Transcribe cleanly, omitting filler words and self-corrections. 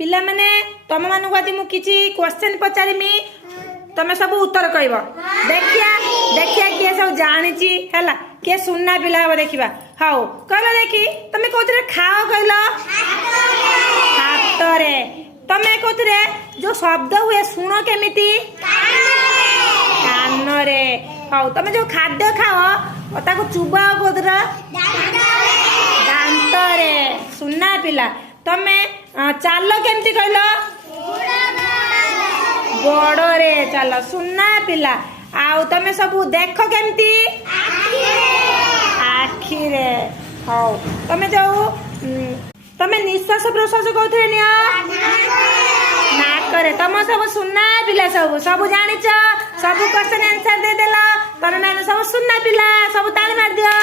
पिला माने तुम मानू आदि मु किछि क्वेश्चन पचारिमी तमे सब उत्तर कहब देखिया देखिया किए सब जानिची हैला किए सुनना पिला हबो देखिबा हाउ कहलो देखी तमे कोथरे खाओ कहलो हाथ रे तमे कोथरे जो शब्द हुए सुनो केमिति कान रे हाउ तमे जो खाद्य खाओ ताको चुबाओ कोथरा दांत रे सुनना पिला तमे चालो केमिति कहलो गोड़ रे चलो सुनना पिला आउ तमे सब देख केमिति आखि रे हाउ तमे जाऊ तमे निश्वास प्रश्वास कोथरे नियो नाक रे तम सब सुनना पिला सब सब जानिच सब क्वेश्चन आंसर दे देला तमे माने सब सुनना पिला सब ताली मार दियो।